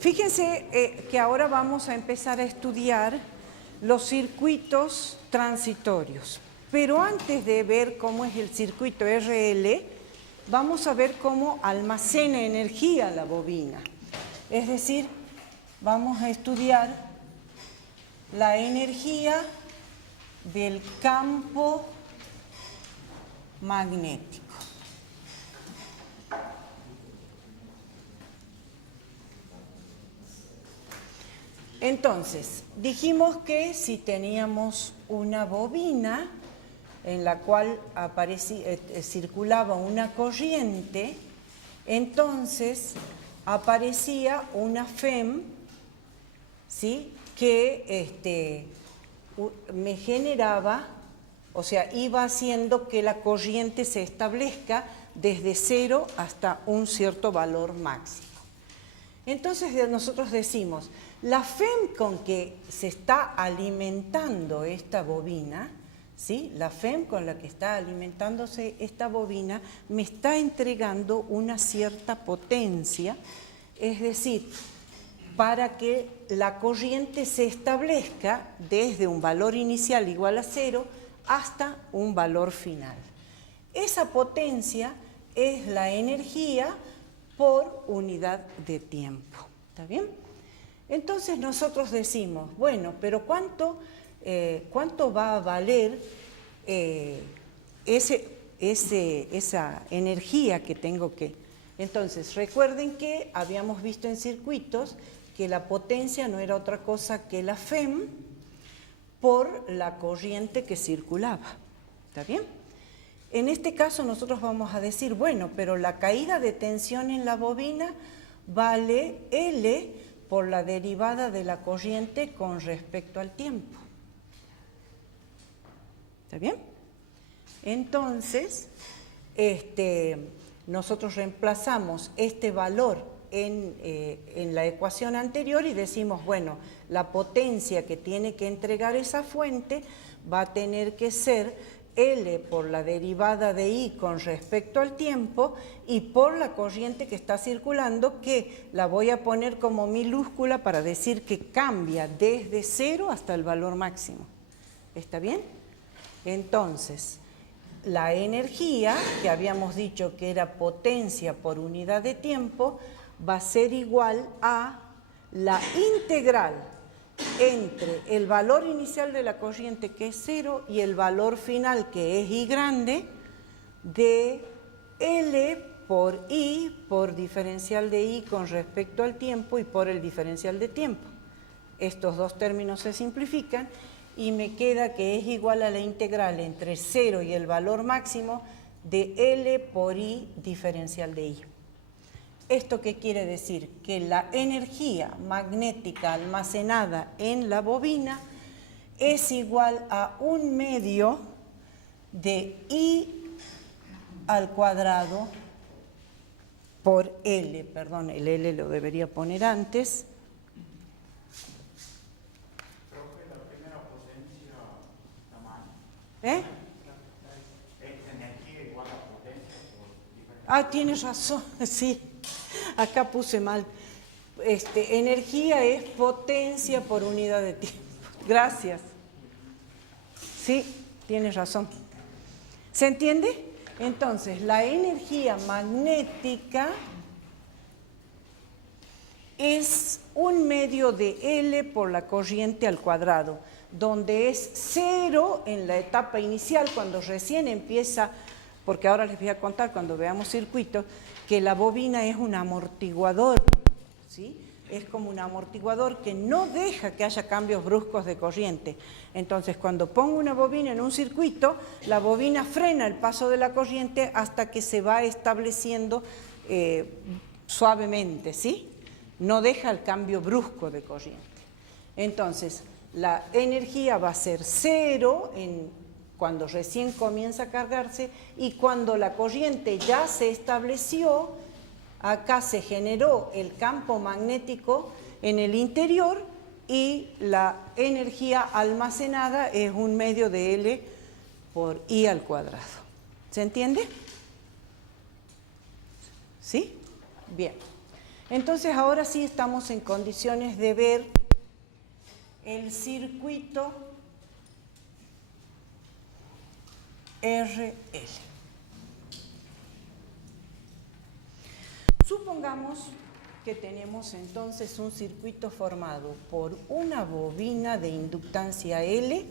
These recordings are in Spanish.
Fíjense que ahora vamos a empezar a estudiar los circuitos transitorios. Pero antes de ver cómo es el circuito RL, vamos a ver cómo almacena energía la bobina. Es decir, vamos a estudiar la energía del campo magnético. Entonces, dijimos que si teníamos una bobina en la cual circulaba una corriente, entonces aparecía una FEM, ¿sí?, que me generaba, o sea, iba haciendo que la corriente se establezca desde 0 hasta un cierto valor máximo. Entonces nosotros decimos, la FEM con que se está alimentando esta bobina, ¿sí?, la FEM con la que está alimentándose esta bobina me está entregando una cierta potencia, es decir, para que la corriente se establezca desde un valor inicial igual a 0 hasta un valor final. Esa potencia es la energía por unidad de tiempo. ¿Está bien? Entonces nosotros decimos, bueno, pero ¿cuánto va a valer esa energía que tengo que? Entonces, recuerden que habíamos visto en circuitos que la potencia no era otra cosa que la FEM por la corriente que circulaba. ¿Está bien? En este caso nosotros vamos a decir, bueno, pero la caída de tensión en la bobina vale L por la derivada de la corriente con respecto al tiempo. ¿Está bien? Entonces, nosotros reemplazamos este valor en la ecuación anterior y decimos, bueno, la potencia que tiene que entregar esa fuente va a tener que ser L por la derivada de I con respecto al tiempo y por la corriente que está circulando, que la voy a poner como minúscula para decir que cambia desde 0 hasta el valor máximo. ¿Está bien? Entonces, la energía, que habíamos dicho que era potencia por unidad de tiempo, va a ser igual a la integral entre el valor inicial de la corriente, que es 0, y el valor final, que es I grande, de L por I por diferencial de I con respecto al tiempo y por el diferencial de tiempo. Estos dos términos se simplifican y me queda que es igual a la integral entre 0 y el valor máximo de L por I diferencial de I. ¿Esto qué quiere decir? Que la energía magnética almacenada en la bobina es igual a 1/2 de I al cuadrado por L. Perdón, el L lo debería poner antes. Profe, la primera potencia, tamaño. Energía igual a potencia por diferencia. Ah, tienes razón, sí. Acá puse mal. Energía es potencia por unidad de tiempo. Gracias. Sí, tienes razón. ¿Se entiende? Entonces, la energía magnética es 1/2 de L por la corriente al cuadrado, donde es 0 en la etapa inicial, cuando recién empieza, porque ahora les voy a contar cuando veamos circuitos, que la bobina es un amortiguador, ¿sí? Es como un amortiguador que no deja que haya cambios bruscos de corriente. Entonces, cuando pongo una bobina en un circuito, la bobina frena el paso de la corriente hasta que se va estableciendo suavemente, ¿sí? No deja el cambio brusco de corriente. Entonces, la energía va a ser 0 cuando recién comienza a cargarse, y cuando la corriente ya se estableció, acá se generó el campo magnético en el interior y la energía almacenada es 1/2 de L por I al cuadrado. ¿Se entiende? ¿Sí? Bien. Entonces ahora sí estamos en condiciones de ver el circuito RL. Supongamos que tenemos entonces un circuito formado por una bobina de inductancia L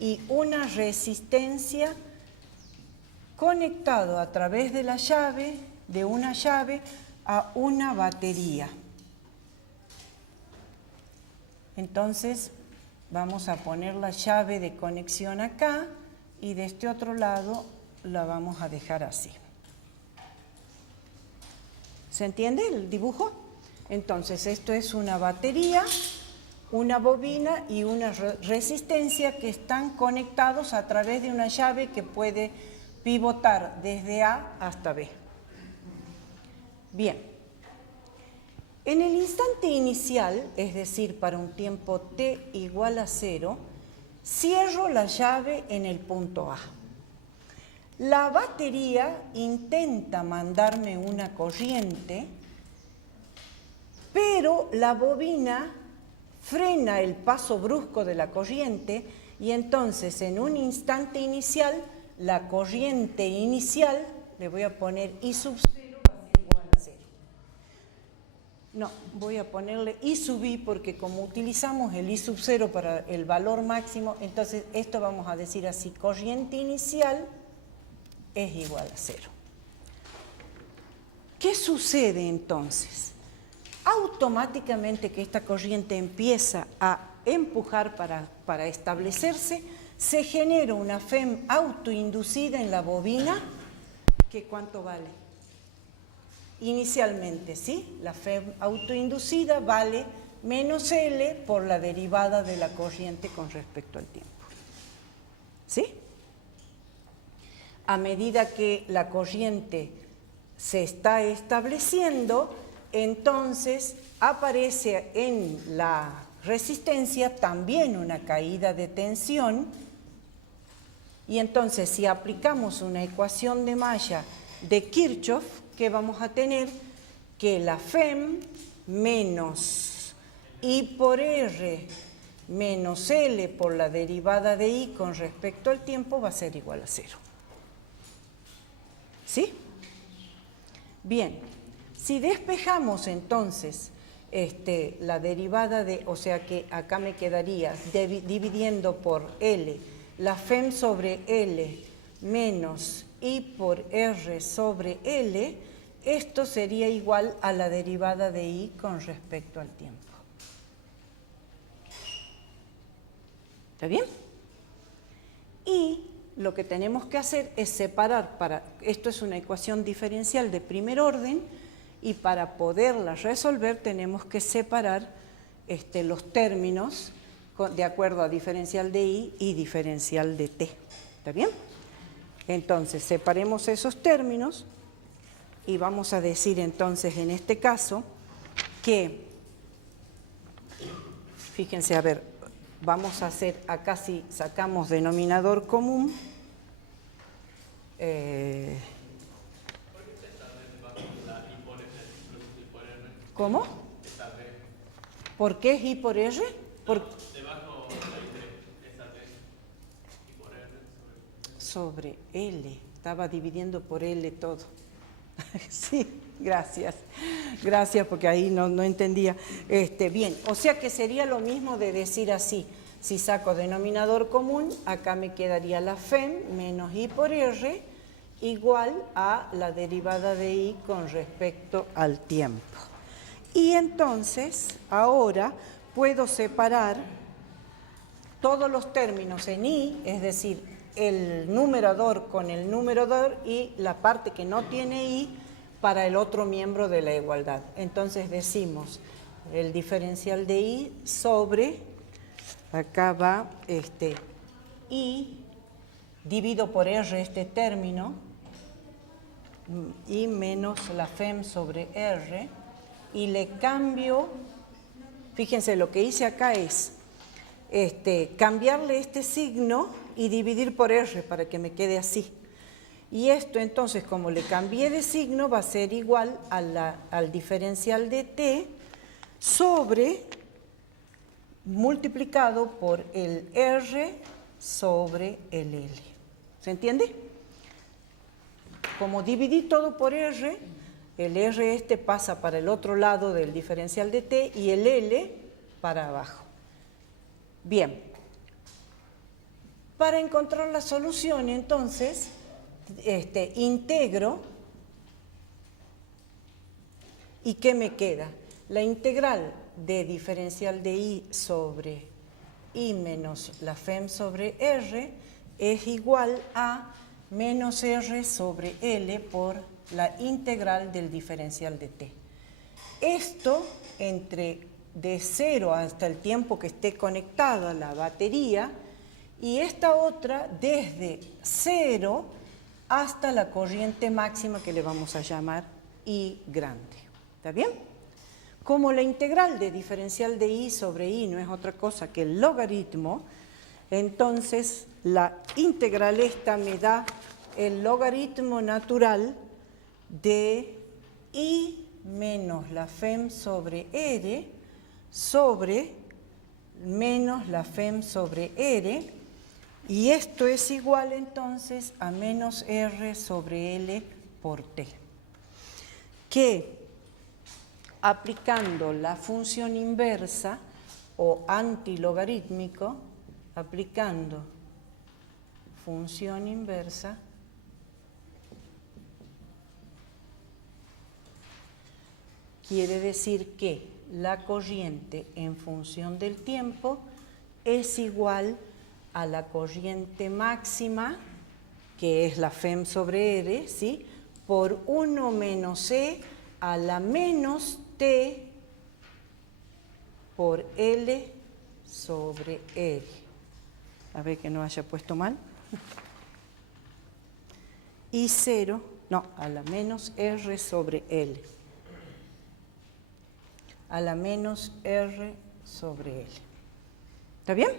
y una resistencia conectado a través de la llave, de una llave, a una batería. Entonces vamos a poner la llave de conexión acá y de este otro lado la vamos a dejar así. ¿Se entiende el dibujo? Entonces esto es una batería, una bobina y una resistencia que están conectados a través de una llave que puede pivotar desde A hasta B. Bien, en el instante inicial, es decir, para un tiempo t igual a 0, cierro la llave en el punto A. La batería intenta mandarme una corriente, pero la bobina frena el paso brusco de la corriente y entonces en un instante inicial, la corriente inicial, le voy a poner I sub 0, va a ser igual a 0. No, voy a ponerle I sub I porque como utilizamos el I sub 0 para el valor máximo, entonces esto vamos a decir así, corriente inicial es igual a 0. ¿Qué sucede entonces? Automáticamente que esta corriente empieza a empujar para establecerse, se genera una FEM autoinducida en la bobina, que ¿cuánto vale? Inicialmente, ¿sí? La FEM autoinducida vale menos L por la derivada de la corriente con respecto al tiempo. ¿Sí? A medida que la corriente se está estableciendo, entonces aparece en la resistencia también una caída de tensión y entonces si aplicamos una ecuación de malla de Kirchhoff, ¿qué vamos a tener? Que la FEM menos I por R menos L por la derivada de I con respecto al tiempo va a ser igual a 0. ¿Sí? Bien, si despejamos entonces la derivada de, o sea que acá me quedaría dividiendo por L, la FEM sobre L menos I por R sobre L, esto sería igual a la derivada de I con respecto al tiempo. ¿Está bien? Y lo que tenemos que hacer es separar, esto es una ecuación diferencial de primer orden, y para poderla resolver tenemos que separar los términos de acuerdo a diferencial de I y diferencial de T. ¿Está bien? Entonces, separemos esos términos y vamos a decir entonces en este caso que, fíjense, a ver, vamos a hacer, acá si sacamos denominador común, ¿cómo? ¿Por qué es I por R? Debajo sobre L. Estaba dividiendo por L todo. Sí, gracias. Gracias porque ahí no entendía. Bien, o sea que sería lo mismo de decir así. Si saco denominador común, acá me quedaría la FEM menos I por R igual a la derivada de I con respecto al tiempo. Y entonces, ahora puedo separar todos los términos en I, es decir, el numerador con el numerador y la parte que no tiene I para el otro miembro de la igualdad. Entonces decimos el diferencial de I sobre, acá va I, divido por R este término, I menos la FEM sobre R, y le cambio, fíjense, lo que hice acá es cambiarle este signo y dividir por R para que me quede así. Y esto entonces, como le cambié de signo, va a ser igual al diferencial de t sobre, multiplicado por el R sobre el L. ¿Se entiende? Como dividí todo por R, el R este pasa para el otro lado del diferencial de t y el L para abajo. Bien. Para encontrar la solución, entonces, integro. ¿Y qué me queda? La integral de diferencial de I sobre I menos la FEM sobre R es igual a menos R sobre L por la integral del diferencial de T. Esto de 0 hasta el tiempo que esté conectada la batería y esta otra desde 0 hasta la corriente máxima que le vamos a llamar I grande. ¿Está bien? Como la integral de diferencial de I sobre I no es otra cosa que el logaritmo, entonces la integral esta me da el logaritmo natural de I menos la FEM sobre R sobre menos la FEM sobre R, y esto es igual entonces a menos R sobre L por T, que aplicando la función inversa o antilogarítmico, aplicando función inversa, quiere decir que la corriente en función del tiempo es igual a la corriente máxima, que es la FEM sobre R, ¿sí?, por 1 menos E a la menos T por L sobre R. A ver que no haya puesto mal. Y 0, no, a la menos R sobre L. A la menos R sobre L. ¿Está bien?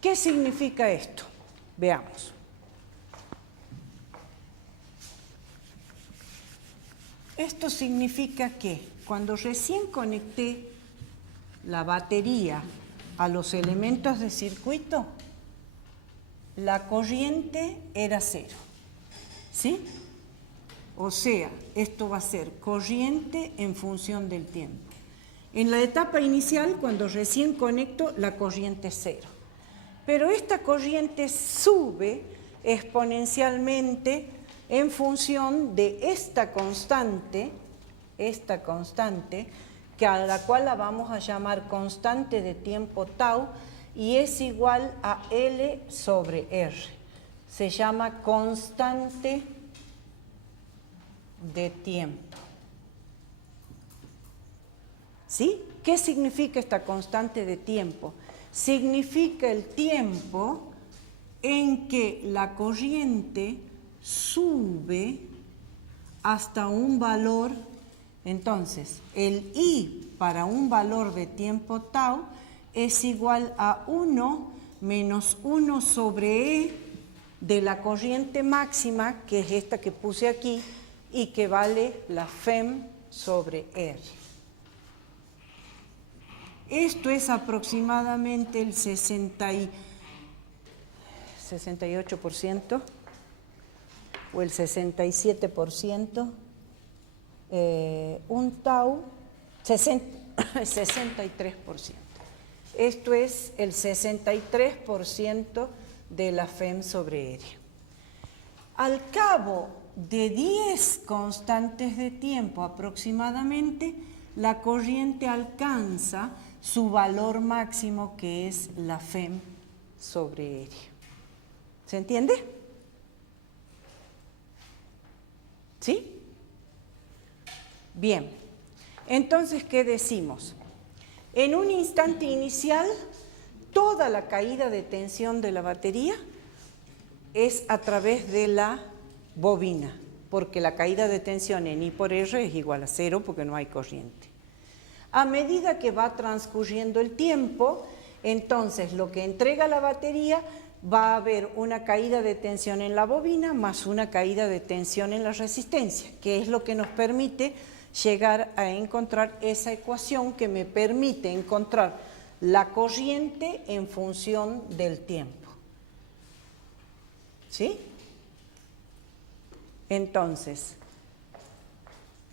¿Qué significa esto? Veamos. Esto significa que cuando recién conecté la batería a los elementos de circuito, la corriente era 0. ¿Sí? O sea, esto va a ser corriente en función del tiempo. En la etapa inicial, cuando recién conecto, la corriente es 0. Pero esta corriente sube exponencialmente en función de esta constante, que a la cual la vamos a llamar constante de tiempo tau, y es igual a L sobre R. Se llama constante de tiempo. ¿Sí? ¿Qué significa esta constante de tiempo? Significa el tiempo en que la corriente sube hasta un valor. Entonces, el I para un valor de tiempo tau es igual a 1 menos 1 sobre E de la corriente máxima, que es esta que puse aquí, y que vale la FEM sobre R. Esto es aproximadamente el 68% o el 67%, un tau, 63%. Esto es el 63% de la FEM sobre R. Al cabo de 10 constantes de tiempo aproximadamente, la corriente alcanza su valor máximo, que es la FEM sobre R. ¿Se entiende? ¿Sí? Bien. Entonces, ¿qué decimos? En un instante inicial, toda la caída de tensión de la batería es a través de la bobina, porque la caída de tensión en I por R es igual a 0 porque no hay corriente. A medida que va transcurriendo el tiempo, entonces lo que entrega la batería va a haber una caída de tensión en la bobina más una caída de tensión en la resistencia, que es lo que nos permite llegar a encontrar esa ecuación que me permite encontrar la corriente en función del tiempo. ¿Sí? Entonces,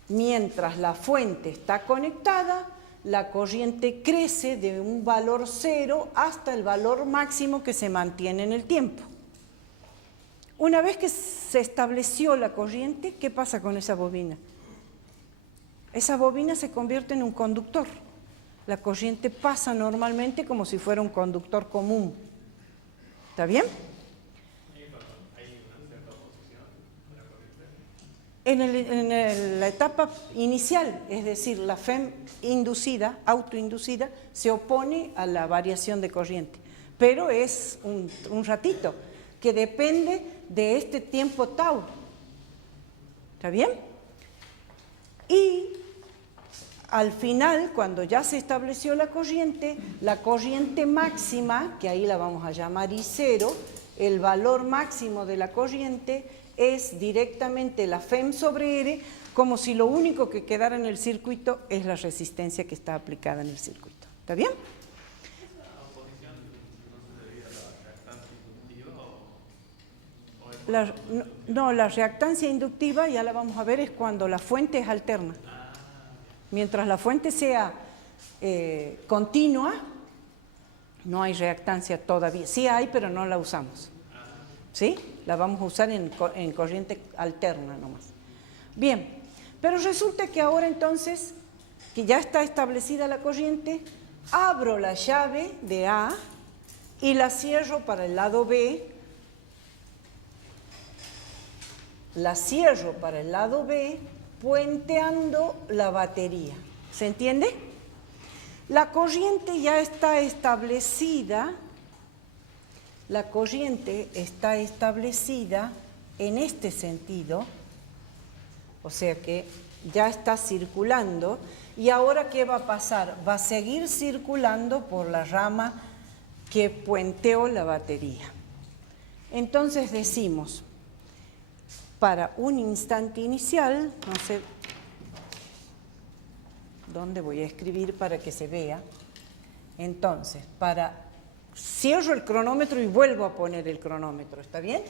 mientras la fuente está conectada, la corriente crece de un valor 0 hasta el valor máximo que se mantiene en el tiempo. Una vez que se estableció la corriente, ¿qué pasa con esa bobina? Esa bobina se convierte en un conductor. La corriente pasa normalmente como si fuera un conductor común. ¿Está bien? En la etapa inicial, es decir, la FEM inducida, autoinducida, se opone a la variación de corriente, pero es un ratito, que depende de este tiempo tau. ¿Está bien? Y al final, cuando ya se estableció la corriente máxima, que ahí la vamos a llamar I0, el valor máximo de la corriente es directamente la FEM sobre R, como si lo único que quedara en el circuito es la resistencia que está aplicada en el circuito. ¿Está bien? ¿Esa oposición no se debería a la reactancia inductiva o No, la reactancia inductiva, ya la vamos a ver, es cuando la fuente es alterna. Mientras la fuente sea continua, no hay reactancia todavía. Sí hay, pero no la usamos. ¿Sí? La vamos a usar en corriente alterna nomás. Bien, pero resulta que ahora entonces, que ya está establecida la corriente, abro la llave de A y la cierro para el lado B. La cierro para el lado B, puenteando la batería. ¿Se entiende? La corriente ya está establecida. La corriente está establecida en este sentido, o sea que ya está circulando, y ahora ¿qué va a pasar? Va a seguir circulando por la rama que puenteó la batería. Entonces decimos, para un instante inicial, no sé dónde voy a escribir para que se vea, entonces, cierro el cronómetro y vuelvo a poner el cronómetro, ¿está bien?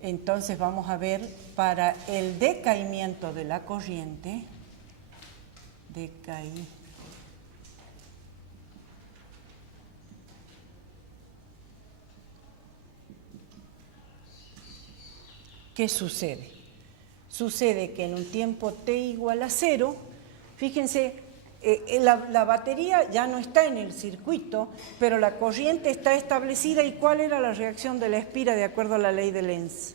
Entonces vamos a ver para el decaimiento de la corriente, ¿qué sucede? Sucede que en un tiempo t igual a 0, fíjense, la batería ya no está en el circuito, pero la corriente está establecida. ¿Y cuál era la reacción de la espira de acuerdo a la ley de Lenz?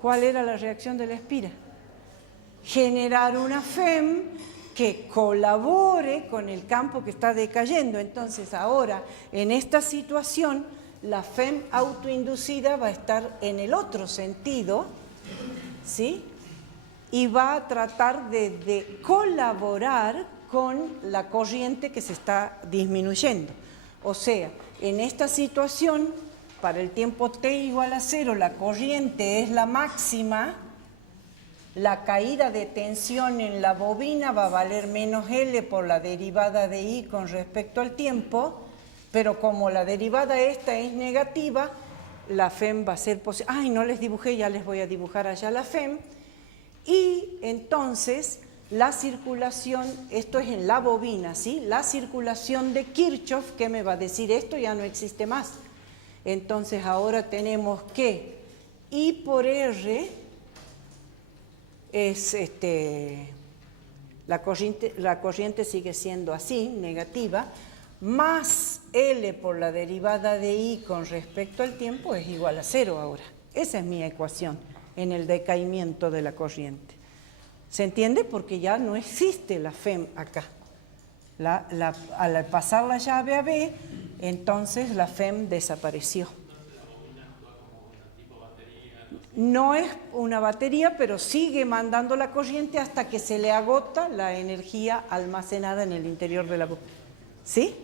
¿Cuál era la reacción de la espira? Generar una FEM que colabore con el campo que está decayendo. Entonces ahora, en esta situación, la FEM autoinducida va a estar en el otro sentido, ¿sí? Y va a tratar de colaborar con la corriente que se está disminuyendo. O sea, en esta situación, para el tiempo t igual a 0, la corriente es la máxima, la caída de tensión en la bobina va a valer menos L por la derivada de I con respecto al tiempo, pero como la derivada esta es negativa, la FEM va a ser posible. Ay, no les dibujé, ya les voy a dibujar allá la FEM. Y entonces la circulación, esto es en la bobina, ¿sí? La circulación de Kirchhoff, ¿qué me va a decir esto? Ya no existe más. Entonces ahora tenemos que I por R es la corriente sigue siendo así, negativa, más L por la derivada de I con respecto al tiempo es igual a 0 ahora. Esa es mi ecuación en el decaimiento de la corriente. ¿Se entiende? Porque ya no existe la FEM acá. Al pasar la llave a B, entonces la FEM desapareció. No es una batería, pero sigue mandando la corriente hasta que se le agota la energía almacenada en el interior de la bobina. ¿Sí?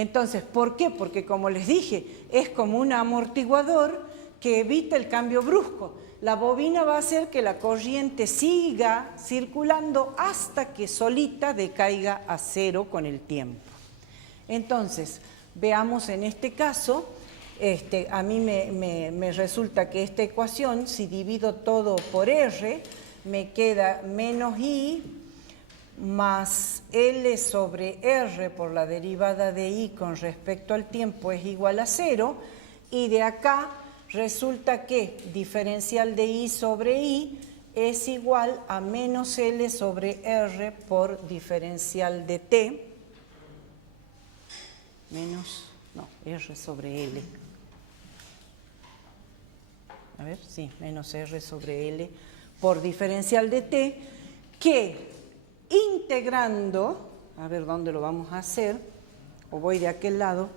Entonces, ¿por qué? Porque como les dije, es como un amortiguador que evita el cambio brusco. La bobina va a hacer que la corriente siga circulando hasta que solita decaiga a cero con el tiempo. Entonces, veamos en este caso, a mí me resulta que esta ecuación, si divido todo por R, me queda menos I más L sobre R por la derivada de I con respecto al tiempo es igual a 0, y de acá resulta que diferencial de I sobre I es igual a menos L sobre R por diferencial de T, R sobre L. A ver, sí, menos R sobre L por diferencial de T, que integrando, a ver dónde lo vamos a hacer, o voy de aquel lado,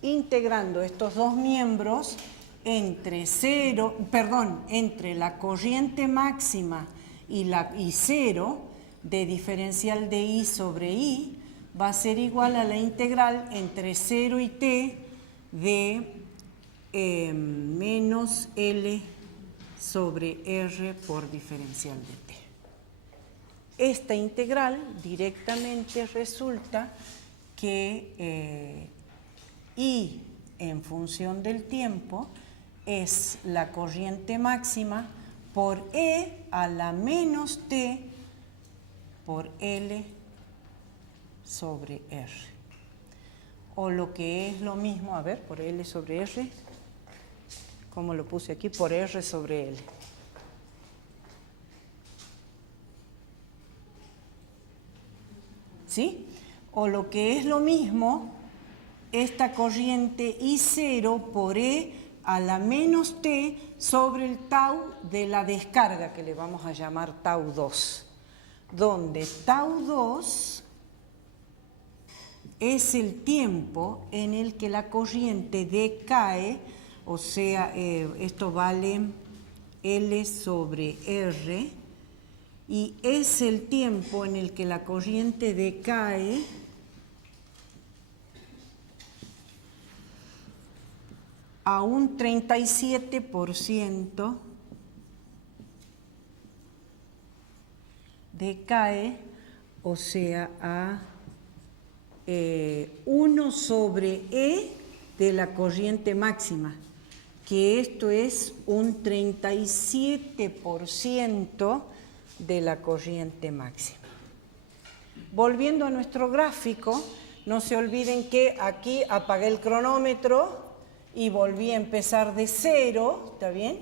integrando estos dos miembros entre la corriente máxima y 0 de diferencial de I sobre I, va a ser igual a la integral entre 0 y T de menos L sobre R por diferencial de T. Esta integral directamente resulta que I en función del tiempo es la corriente máxima por E a la menos T por L sobre R. O lo que es lo mismo, a ver, por L sobre R, ¿cómo lo puse aquí? Por R sobre L. ¿Sí? O lo que es lo mismo, esta corriente I0 por E a la menos T sobre el tau de la descarga, que le vamos a llamar tau 2, donde tau 2 es el tiempo en el que la corriente decae, o sea, esto vale L sobre R, y es el tiempo en el que la corriente decae a un 37%, decae, o sea, a 1 sobre E de la corriente máxima, que esto es un 37% de la corriente máxima. Volviendo a nuestro gráfico, no se olviden que aquí apagué el cronómetro y volví a empezar de 0, ¿está bien?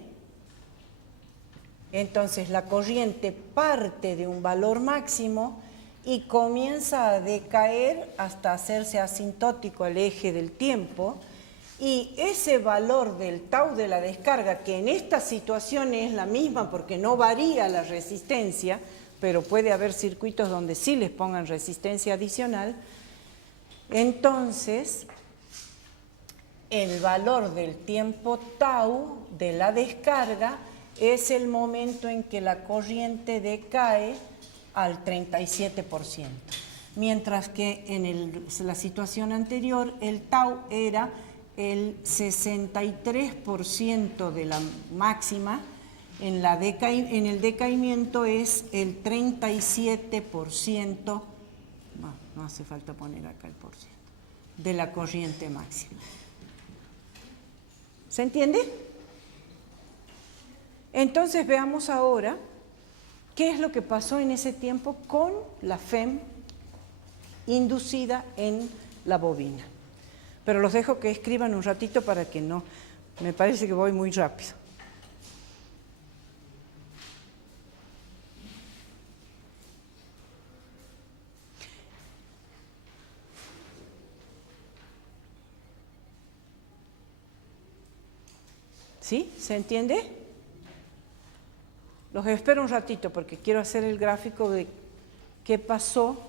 Entonces la corriente parte de un valor máximo y comienza a decaer hasta hacerse asintótico al eje del tiempo, y ese valor del tau de la descarga, que en esta situación es la misma porque no varía la resistencia, pero puede haber circuitos donde sí les pongan resistencia adicional, entonces el valor del tiempo tau de la descarga es el momento en que la corriente decae al 37%, mientras que en la situación anterior el tau era el 63% de la máxima, en el decaimiento es el 37%, no hace falta poner acá el por ciento, de la corriente máxima. ¿Se entiende? Entonces veamos ahora qué es lo que pasó en ese tiempo con la FEM inducida en la bobina. Pero los dejo que escriban un ratito para que no, me parece que voy muy rápido. ¿Sí? ¿Se entiende? Los espero un ratito porque quiero hacer el gráfico de qué pasó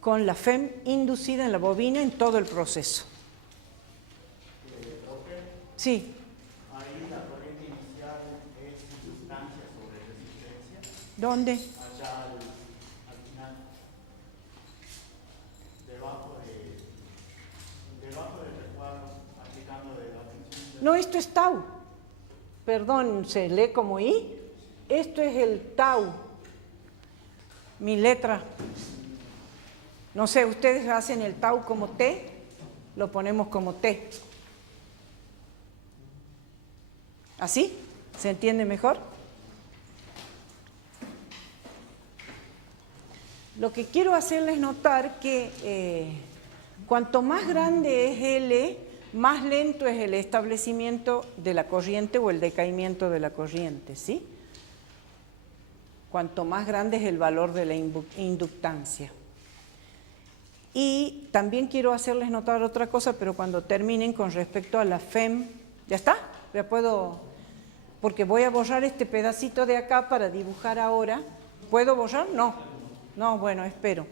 con la FEM inducida en la bobina en todo el proceso. Sí. Ahí la corriente inicial es sustancia sobre resistencia. ¿Dónde? Allá al final. No, esto es tau. Perdón, se lee como I. Esto es el tau. Mi letra. No sé, ustedes hacen el tau como T, lo ponemos como T. ¿Así? ¿Se entiende mejor? Lo que quiero hacerles notar que cuanto más grande es L, más lento es el establecimiento de la corriente o el decaimiento de la corriente, ¿sí? Cuanto más grande es el valor de la inductancia. Y también quiero hacerles notar otra cosa, pero cuando terminen con respecto a la FEM, ¿ya está? Ya puedo, porque voy a borrar este pedacito de acá para dibujar ahora. ¿Puedo borrar? No. No, bueno, espero.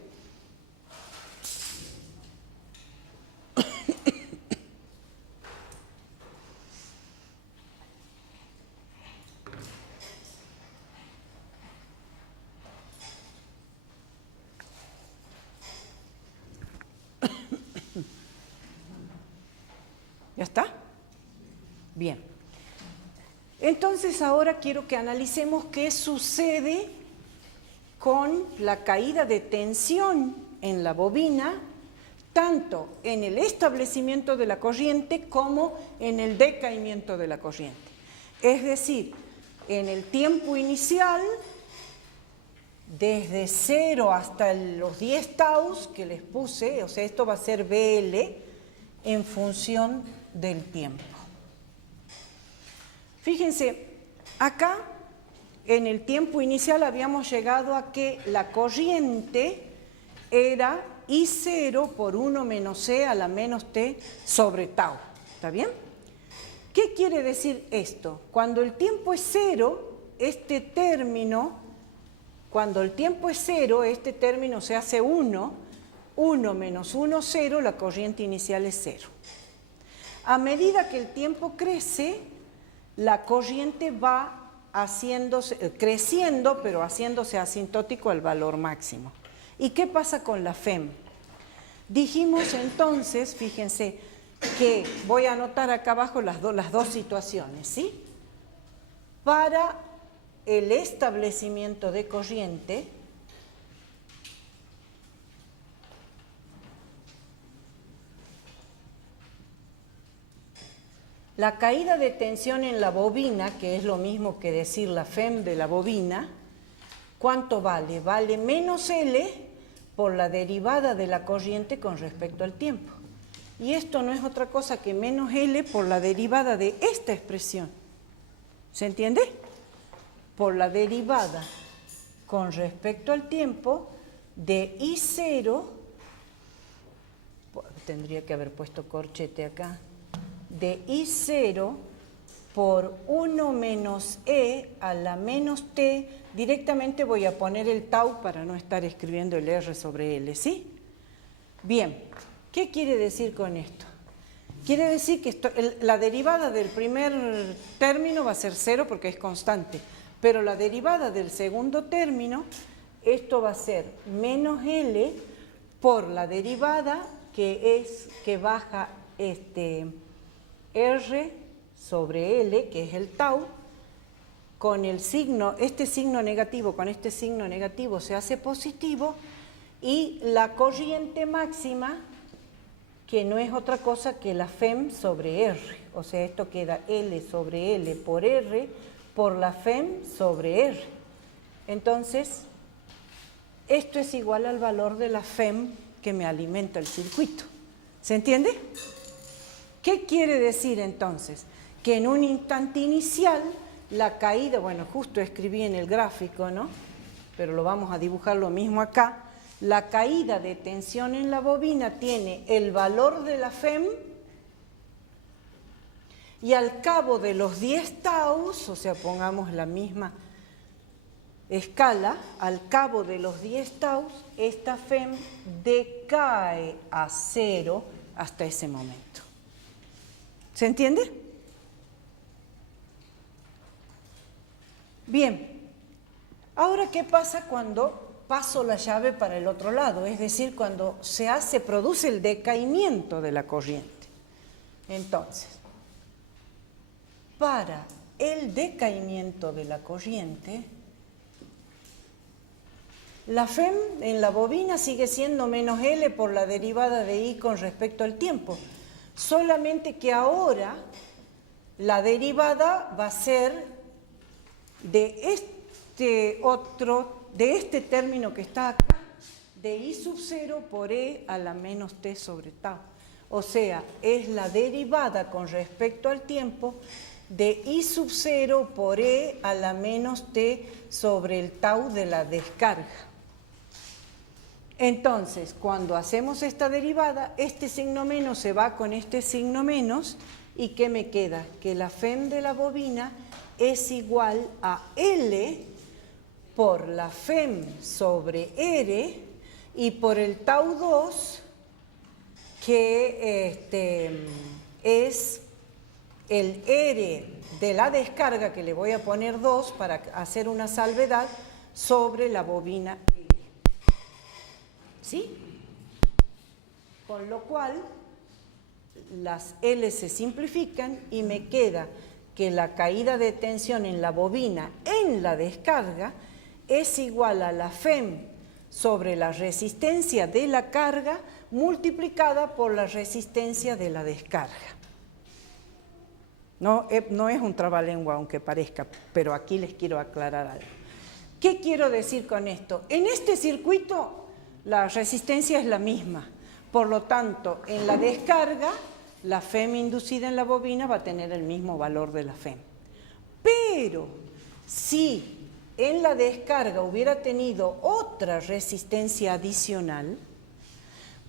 ¿Ya está? Bien. Entonces ahora quiero que analicemos qué sucede con la caída de tensión en la bobina, tanto en el establecimiento de la corriente como en el decaimiento de la corriente. Es decir, en el tiempo inicial, desde 0 hasta los 10 taus que les puse, o sea, esto va a ser BL en función del tiempo. Fíjense, acá en el tiempo inicial habíamos llegado a que la corriente era I0 por 1 menos C a la menos T sobre tau. ¿Está bien? ¿Qué quiere decir esto? Cuando el tiempo es 0, este término, este término se hace 1, 1 menos 1, 0, la corriente inicial es 0. A medida que el tiempo crece, la corriente va creciendo, pero haciéndose asintótico al valor máximo. ¿Y qué pasa con la FEM? Dijimos entonces, fíjense, que voy a anotar acá abajo las dos situaciones, ¿sí? Para el establecimiento de corriente, la caída de tensión en la bobina, que es lo mismo que decir la FEM de la bobina, ¿cuánto vale? Vale menos L por la derivada de la corriente con respecto al tiempo. Y esto no es otra cosa que menos L por la derivada de esta expresión. ¿Se entiende? Por la derivada con respecto al tiempo de I0, tendría que haber puesto corchete acá, de I0 por 1 menos E a la menos T, directamente voy a poner el tau para no estar escribiendo el R sobre L, ¿sí? Bien, ¿qué quiere decir con esto? Quiere decir que la derivada del primer término va a ser 0 porque es constante, pero la derivada del segundo término, esto va a ser menos L por la derivada que baja R sobre L, que es el tau, con el signo, este signo negativo con este signo negativo se hace positivo, y la corriente máxima, que no es otra cosa que la FEM sobre R, o sea, esto queda L sobre L por R, por la FEM sobre R. Entonces, esto es igual al valor de la FEM que me alimenta el circuito. ¿Se entiende? ¿Qué quiere decir entonces? Que en un instante inicial la caída, bueno, justo escribí en el gráfico, ¿no? Pero lo vamos a dibujar lo mismo acá. La caída de tensión en la bobina tiene el valor de la FEM y al cabo de los 10 taus, o sea, pongamos la misma escala, al cabo de los 10 taus, esta FEM decae a 0 hasta ese momento. ¿Se entiende? Bien, ahora, ¿qué pasa cuando paso la llave para el otro lado? Es decir, cuando produce el decaimiento de la corriente. Entonces, para el decaimiento de la corriente, la FEM en la bobina sigue siendo menos L por la derivada de I con respecto al tiempo. Solamente que ahora la derivada va a ser de este término que está acá, de I sub 0 por E a la menos T sobre tau. O sea, es la derivada con respecto al tiempo de I sub 0 por E a la menos T sobre el tau de la descarga. Entonces, cuando hacemos esta derivada, este signo menos se va con este signo menos, ¿y qué me queda? Que la FEM de la bobina es igual a L por la FEM sobre R y por el tau 2, que es el R de la descarga, que le voy a poner 2 para hacer una salvedad, sobre la bobina R. ¿Sí? Con lo cual, las L se simplifican y me queda que la caída de tensión en la bobina en la descarga es igual a la FEM sobre la resistencia de la carga multiplicada por la resistencia de la descarga. No es un trabalengua, aunque parezca, pero aquí les quiero aclarar algo. ¿Qué quiero decir con esto? En este circuito la resistencia es la misma, por lo tanto, en la descarga, la FEM inducida en la bobina va a tener el mismo valor de la FEM. Pero, si en la descarga hubiera tenido otra resistencia adicional,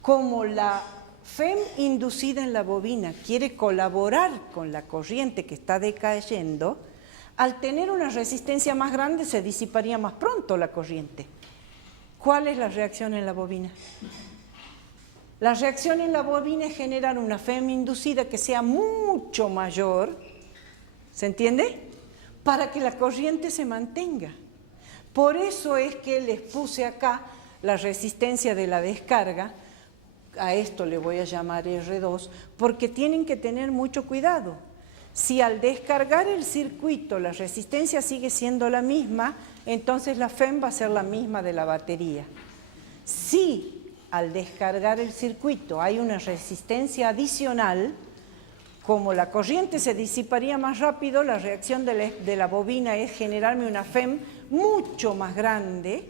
como la FEM inducida en la bobina quiere colaborar con la corriente que está decayendo, al tener una resistencia más grande se disiparía más pronto la corriente. ¿Cuál es la reacción en la bobina? La reacción en la bobina es generar una FEM inducida que sea mucho mayor, ¿se entiende? Para que la corriente se mantenga. Por eso es que les puse acá la resistencia de la descarga, a esto le voy a llamar R2, porque tienen que tener mucho cuidado. Si al descargar el circuito la resistencia sigue siendo la misma, entonces la FEM va a ser la misma de la batería. Si al descargar el circuito hay una resistencia adicional, como la corriente se disiparía más rápido, la reacción de la bobina es generarme una FEM mucho más grande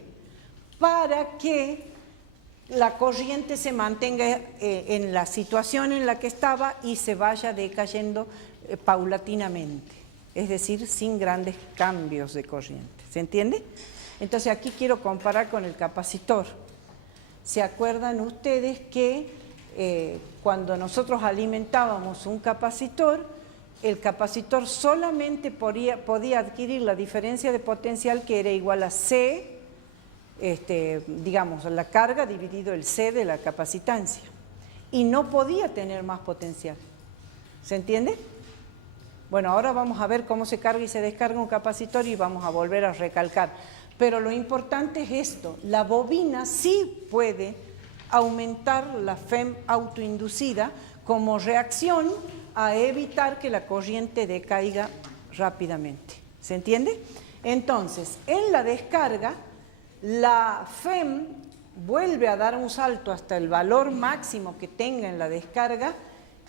para que la corriente se mantenga en la situación en la que estaba y se vaya decayendo paulatinamente, es decir, sin grandes cambios de corriente. ¿Se entiende? Entonces aquí quiero comparar con el capacitor. ¿Se acuerdan ustedes que cuando nosotros alimentábamos un capacitor, el capacitor solamente podía adquirir la diferencia de potencial que era igual a C, digamos, la carga dividido el C de la capacitancia, y no podía tener más potencial? ¿Se entiende? Bueno, ahora vamos a ver cómo se carga y se descarga un capacitor y vamos a volver a recalcar. Pero lo importante es esto, la bobina sí puede aumentar la FEM autoinducida como reacción a evitar que la corriente decaiga rápidamente. ¿Se entiende? Entonces, en la descarga, la FEM vuelve a dar un salto hasta el valor máximo que tenga en la descarga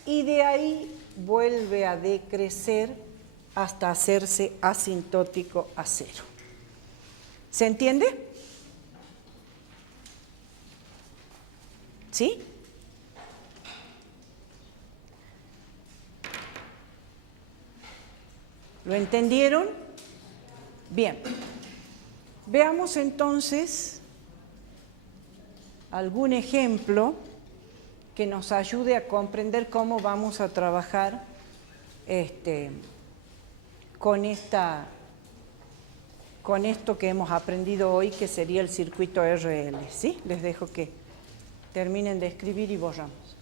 y de ahí vuelve a decrecer hasta hacerse asintótico a cero. ¿Se entiende? ¿Sí? ¿Lo entendieron? Bien. Veamos entonces algún ejemplo que nos ayude a comprender cómo vamos a trabajar con esto que hemos aprendido hoy, que sería el circuito RL. ¿Sí? Les dejo que terminen de escribir y borramos.